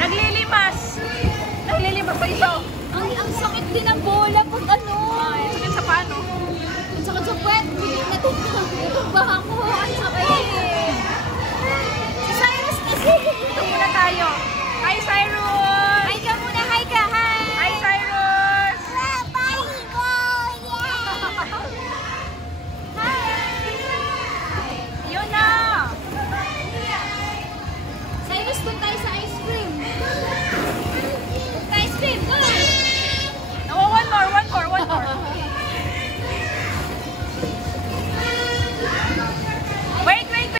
Naglilimas. Naglilimas pa ito. Ang sakit din ang bola pag ano. Ay, sakit sa paano? Ang sakit sa puwet. Hindi natin. Ito ba ako? Ang sakit.